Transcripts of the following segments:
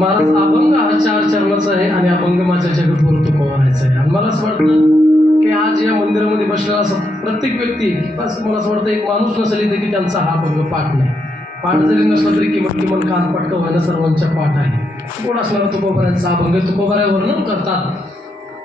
महाराज अभंग हा चार चरणाचा आहे आणि अभंग माझ्या जगत गुरु तुकोबारायचा आहे? आणि मला असं वाटतं की आज या मंदिरामध्ये बसलेला असं प्रत्येक व्यक्ती असं मला असं वाटतं एक माणूस नसेल इथे की त्यांचा हा अभंग पाठ नाही. पाठ जरी नसला तरी किमान किमान कान पटकं व्हायला सर्वांच्या पाठ आहे. कोण असणारा? तुकोबारायचा अभंग. तुकोबाराय वर्णन करतात.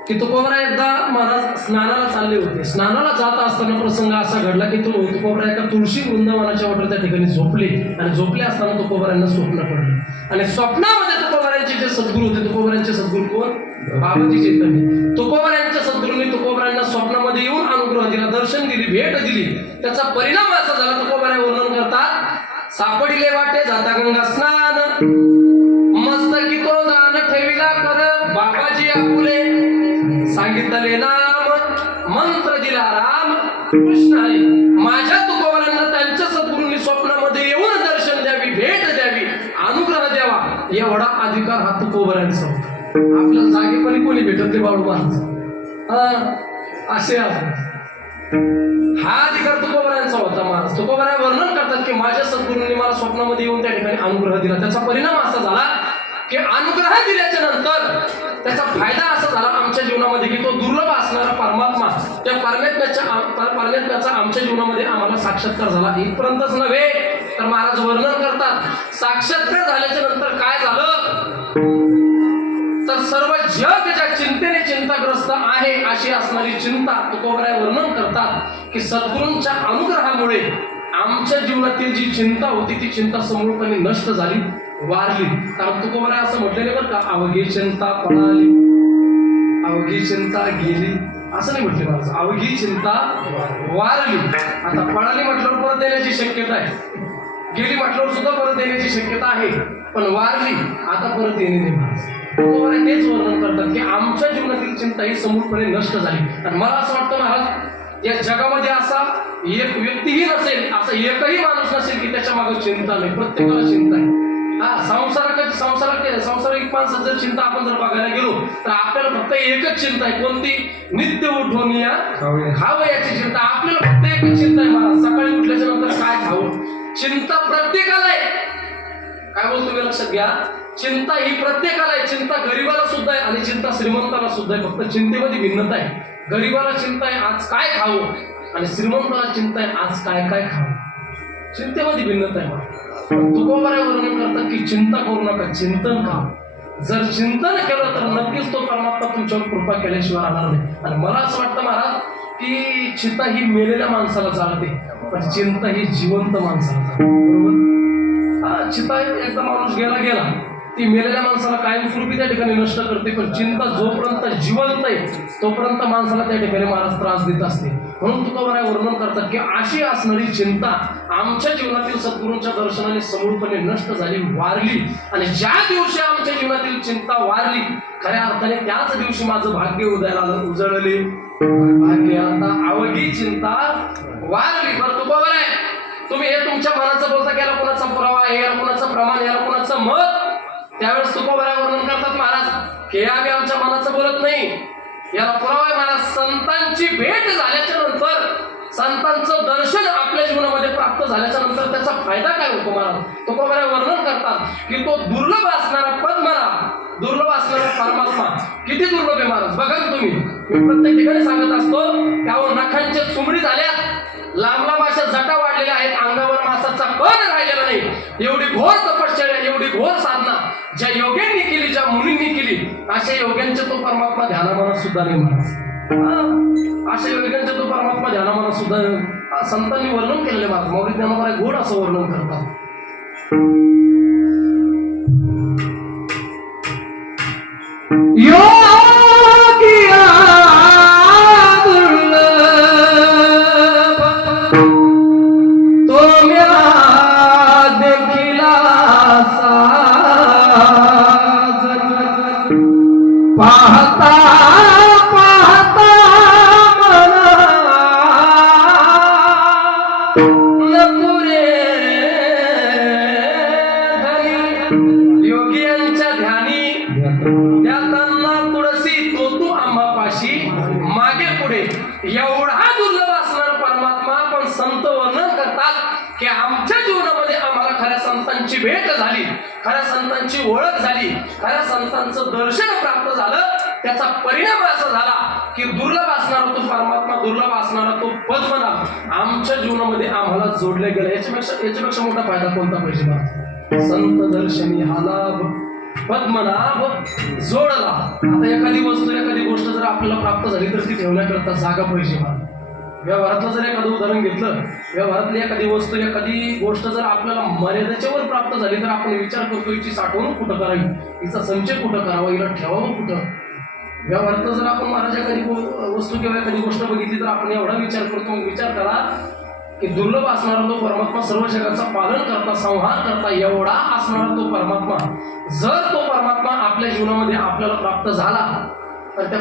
की तुकोबरा एकदा महाराज स्नानाला चालले होते. स्नानाला जात असताना प्रसंग असा घडला की तो तुकोबरा एका तुळशी वृंदावनाच्या वाटेवर त्या ठिकाणी झोपले. आणि झोपले असताना तुकोबऱ्यांना स्वप्न पडले. आणि स्वप्नामध्ये तुकोबऱ्यांचे जे सद्गुरू होते तुकोबऱ्यांचे सद्गुरू कोण? बाबाजी चैतन्य तुकोबऱ्यांच्या सद्गुरूंनी तुकोबऱ्यांना स्वप्नामध्ये येऊन अनुग्रह दिला दर्शन दिली भेट दिली. त्याचा परिणाम असा झाला तुकोबऱ्या वर्णन करतात सापडिले वाटे जाता गंगा स्नान. मस्तकी तो दान ठेविला कर बाबाजी आपुले. सांगितले नाम मंत्र दिला राम. कृष्ण हरी माझ्या तुकोबारांना त्यांच्या सद्गुरूंनी स्वप्नामध्ये येऊन दर्शन द्यावी भेट द्यावी अनुग्रह द्यावा एवढा अधिकार हा तुकोबऱ्यांचा होता. आपल्याला जागेपणी कोणी भेटत ते बाळू महाराज. असे हा अधिकार तुकोबऱ्यांचा होता महाराज. तुकोबऱ्या वर्णन करतात की माझ्या सद्गुरूंनी मला स्वप्नामध्ये येऊन त्या ठिकाणी अनुग्रह दिला. त्याचा परिणाम असा झाला की अनुग्रह दिल्याच्या नंतर त्याचा फायदा असा झाला आमच्या जीवनामध्ये की तो दुर्लभ असणारा परमात्मा त्या परमेत्म्याच्या आम- परमेत्म्याचा आमच्या जीवनामध्ये आम्हाला साक्षात्कार झाला. इथपर्यंतच नव्हे तर महाराज वर्णन करतात. साक्षात्कार झाल्याच्यानंतर काय झालं? तर सर्व जग ज्या चिंतेने चिंताग्रस्त आहे अशी असणारी चिंता तुकोबराय वर्णन करतात की सद्गुरूंच्या अनुग्रहामुळे आमच्या जीवनातील जी चिंता होती ती चिंता समूळपणे नष्ट झाली वारली. कारण तुकोबराय असं म्हटलेले बरं का अवघी चिंता पळाली अवघी चिंता गेली. असं नाही म्हटले महाराज अवघी चिंता वारली. आता पळाली म्हटल्यावर परत देण्याची शक्यता आहे. गेली म्हटल्यावर सुद्धा परत देण्याची शक्यता आहे पण वारली आता परत येणे नाही महाराज तेच वर्णन करतात की आमच्या जीवनातील चिंता ही समूळपणे नष्ट झाली. आणि मला असं वाटतं महाराज या जगामध्ये असा एक व्यक्तीही नसेल असा एकही माणूस नसेल की त्याच्यामागे चिंता नाही. प्रत्येकाला चिंता आहे. हा संसाराक संसारात संसारिक माणसं जर चिंता आपण जर बघायला गेलो तर आपल्याला फक्त एकच चिंता आहे. कोणती? नित्य उठून या खावं याची चिंता. आपल्याला फक्त एकच चिंता आहे महाराज. सकाळी उठल्याच्या नंतर काय खावं? चिंता प्रत्येकाला आहे. काय बोलतो तुम्ही लक्षात घ्या? चिंता ही प्रत्येकाला आहे. चिंता गरीबाला सुद्धा आहे आणि चिंता श्रीमंताला सुद्धा आहे. फक्त चिंतेमध्ये भिन्नता आहे. गरीबाला चिंता आहे आज काय खावं आणि श्रीमंताला चिंता आहे आज काय काय खावं चिंतेमध्ये भिन्नता आहे मला तुकोबाऱ्या वर्णन करतात की चिंता करू नका चिंतन खा. जर चिंतन केलं तर नक्कीच तो परमात्मा तुमच्यावर कृपा केल्याशिवाय राहणार नाही. आणि मला असं वाटतं महाराज की चिंता ही मेलेल्या माणसाला चालते पण चिंता ही जिवंत माणसाला चालते बरोबर? हा, चिता एकदा माणूस गेला गेला. ती मेलेल्या माणसाला कायमस्वरूपी त्या ठिकाणी नष्ट करते पण चिंता जोपर्यंत जिवंत आहे तोपर्यंत माणसाला त्या ठिकाणी महाराज त्रास देत असते. म्हणून तुकाबाराय वर्णन करतात की अशी असणारी चिंता आमच्या जीवनातील सद्गुरूंच्या दर्शनाने समूळपणे नष्ट झाली वारली. आणि ज्या दिवशी आमच्या जीवनातील चिंता वारली खऱ्या अर्थाने त्याच दिवशी माझं भाग्य उदयाला उजळले. भाग्य आता अवघी चिंता वारली. बरं तुकोबाराय तुम्ही हे तुमच्या मनाचं बोलता की याला कोणाचा पुरावा आहे याला कोणाचं प्रमाण याला कोणाचं मत? त्यावेळेस तुकोबरा वर्णन करतात महाराज हे आम्ही आमच्या मनाचं बोलत नाही. याला पुरावा आहे महाराज संतांची भेट झाल्याच्यानंतर संतांचं दर्शन आपल्या जीवनामध्ये प्राप्त झाल्याच्यानंतर त्याचा फायदा काय होतो महाराज? तुकोबरा वर्णन करतात की तो दुर्लभ असणारा पद्मरा दुर्लभ असणारा परमात्मा किती दुर्लभ आहे महाराज? बघा ना तुम्ही. मी प्रत्येक ठिकाणी सांगत असतो त्यावर नखांच्या चुमडी झाल्यात लांब लांब अशा जटा वाढलेल्या आहेत पण राहिलेलं राहिलेला नाही. एवढी घोर तपश्चर्या एवढी घोर साधना ज्या योग्यांनी केली ज्या मुलींनी केली अशा योग्यांचे तो परमात्मा ध्यानामानात सुद्धा नाही महाराज अशा योग्यांचे तो परमात्मा ध्यानामानात सुद्धा संतांनी वर्णन केलेले महाराज मौली ज्ञानामारा गोड असं वर्णन करतात. রাস্তা झाली. खऱ्या संतांची ओळख झाली. खऱ्या संतांचं दर्शन प्राप्त झालं. त्याचा परिणाम असा झाला की दुर्लभ असणारा तो परमात्मा दुर्लभ असणारा तो पद्मनाभ आमच्या जीवनामध्ये आम्हाला जोडले गेला. याच्यापेक्षा याच्यापेक्षा मोठा फायदा कोणता पाहिजे संत दर्शनी हा लाभ पद्मनाभ जोडला. आता एखादी वस्तू एखादी गोष्ट जर आपल्याला प्राप्त झाली तर ती ठेवण्याकरता जागा पाहिजे मला व्यवहारातलं जर एखादं उदाहरण घेतलं व्यवहारातली एखादी वस्तू एखादी गोष्ट जर आपल्याला मर्यादेच्या वर प्राप्त झाली तर आपण विचार करतो हिची साठवणूक कुठं करावी? हिचा संचय कुठं करावा? हिला ठेवावं कुठं? व्यवहारातलं जर आपण महाराज एखादी वस्तू किंवा एखादी गोष्ट बघितली तर आपण एवढा विचार करतो विचार करा की दुर्लभ असणारा तो परमात्मा सर्व जगाचा पालन करता संहार करता एवढा असणारा तो परमात्मा. जर तो परमात्मा आपल्या जीवनामध्ये आपल्याला प्राप्त झाला तर त्या